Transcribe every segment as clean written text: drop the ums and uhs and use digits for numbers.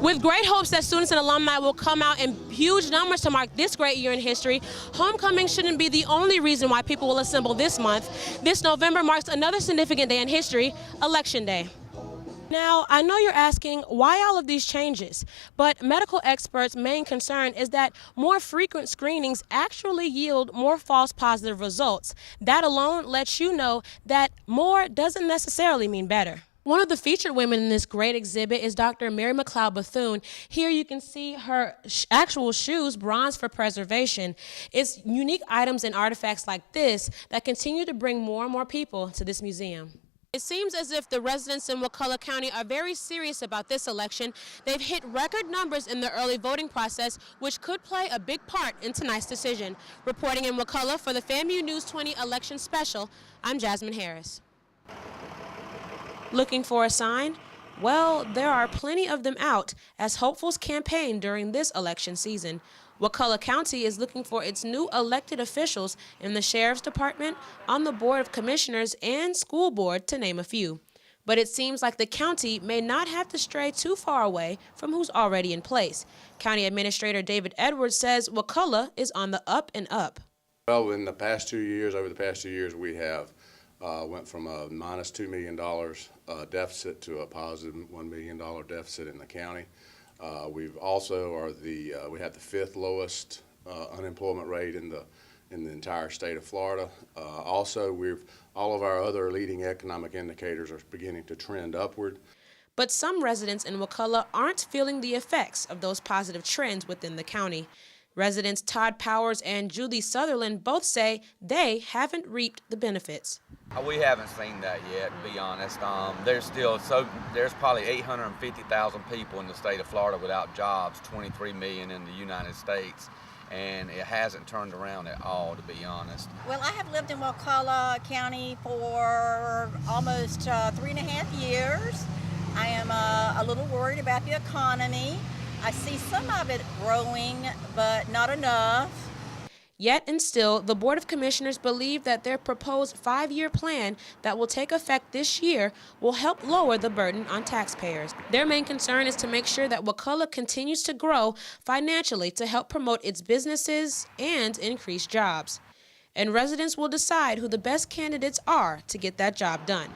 With great hopes that students and alumni will come out in huge numbers to mark this great year in history, homecoming shouldn't be the only reason why people will assemble this month. This November marks another significant day in history, Election Day. Now, I know you're asking why all of these changes, but medical experts' main concern is that more frequent screenings actually yield more false positive results. That alone lets you know that more doesn't necessarily mean better. One of the featured women in this great exhibit is Dr. Mary McLeod Bethune. Here you can see her actual shoes bronzed for preservation. It's unique items and artifacts like this that continue to bring more and more people to this museum. It seems as if the residents in Wakulla County are very serious about this election. They've hit record numbers in the early voting process, which could play a big part in tonight's decision. Reporting in Wakulla for the FAMU News 20 Election Special, I'm Jasmine Harris. Looking for a sign? Well, there are plenty of them out as hopefuls campaign during this election season. Wakulla County is looking for its new elected officials in the Sheriff's Department, on the Board of Commissioners, and School Board, to name a few. But it seems like the county may not have to stray too far away from who's already in place. County Administrator David Edwards says Wakulla is on the up and up. Well, over the past 2 years, we have went from a minus $2 million deficit to a positive $1 million deficit in the county. We've also we have the 5th lowest unemployment rate in the entire state of Florida. Also, all of our other leading economic indicators are beginning to trend upward. But some residents in Wakulla aren't feeling the effects of those positive trends within the county. Residents Todd Powers and Julie Sutherland both say they haven't reaped the benefits. We haven't seen that yet, to be honest. There's probably 850,000 people in the state of Florida without jobs, 23 million in the United States, and it hasn't turned around at all, to be honest. Well, I have lived in Wakulla County for almost 3.5 years. I am a little worried about the economy. I see some of it growing, but not enough. Yet and still, the Board of Commissioners believe that their proposed 5-year plan that will take effect this year will help lower the burden on taxpayers. Their main concern is to make sure that Wakulla continues to grow financially to help promote its businesses and increase jobs. And residents will decide who the best candidates are to get that job done.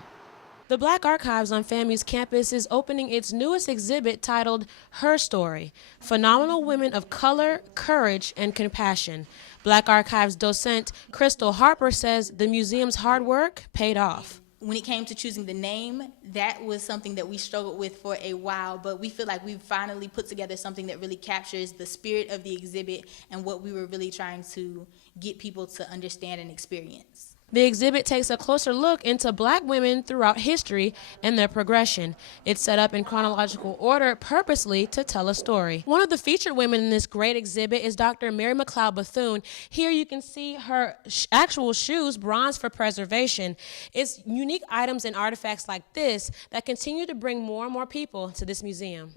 The Black Archives on FAMU's campus is opening its newest exhibit titled Her Story, Phenomenal Women of Color, Courage, and Compassion. Black Archives docent Crystal Harper says the museum's hard work paid off. When it came to choosing the name, that was something that we struggled with for a while, but we feel like we've finally put together something that really captures the spirit of the exhibit and what we were really trying to get people to understand and experience. The exhibit takes a closer look into Black women throughout history and their progression. It's set up in chronological order purposely to tell a story. One of the featured women in this great exhibit is Dr. Mary McLeod Bethune. Here you can see her actual shoes bronzed for preservation. It's unique items and artifacts like this that continue to bring more and more people to this museum.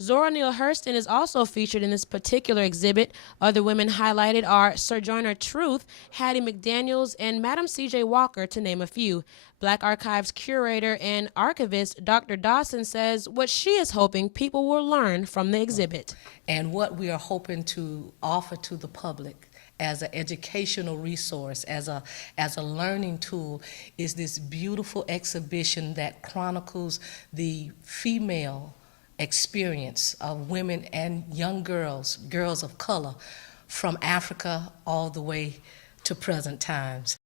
Zora Neale Hurston is also featured in this particular exhibit. Other women highlighted are Sojourner Truth, Hattie McDaniels, and Madam C.J. Walker, to name a few. Black Archives curator and archivist Dr. Dawson says what she is hoping people will learn from the exhibit. And what we are hoping to offer to the public as an educational resource, as a learning tool, is this beautiful exhibition that chronicles the female experience of women and young girls of color, from Africa all the way to present times.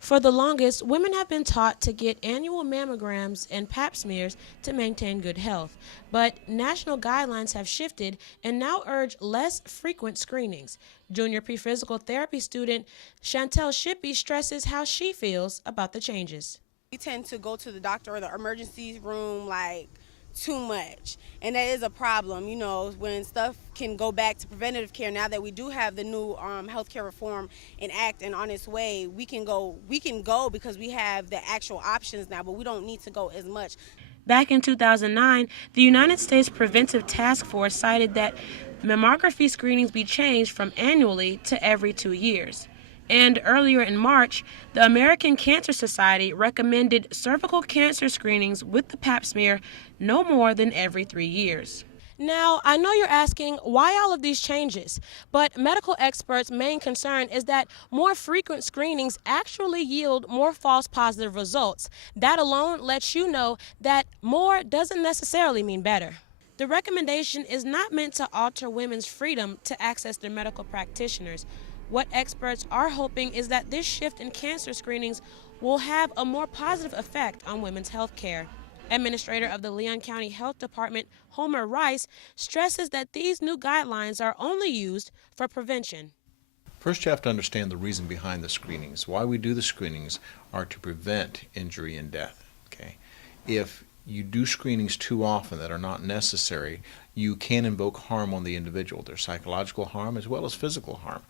For the longest, women have been taught to get annual mammograms and pap smears to maintain good health. But national guidelines have shifted and now urge less frequent screenings. Junior pre-physical therapy student Chantel Shippey stresses how she feels about the changes. We tend to go to the doctor or the emergency room like too much, and that is a problem, you know, when stuff can go back to preventative care. Now that we do have the new healthcare reform and act and on its way, we can go because we have the actual options now, but we don't need to go as much. Back in 2009, the United States Preventive Task Force cited that mammography screenings be changed from annually to every 2 years. And earlier in March, the American Cancer Society recommended cervical cancer screenings with the pap smear no more than every 3 years. Now, I know you're asking why all of these changes, but medical experts' main concern is that more frequent screenings actually yield more false positive results. That alone lets you know that more doesn't necessarily mean better. The recommendation is not meant to alter women's freedom to access their medical practitioners. What experts are hoping is that this shift in cancer screenings will have a more positive effect on women's health care. Administrator of the Leon County Health Department, Homer Rice, stresses that these new guidelines are only used for prevention. First, you have to understand the reason behind the screenings. Why we do the screenings are to prevent injury and death. Okay? If you do screenings too often that are not necessary, you can invoke harm on the individual. There's psychological harm as well as physical harm.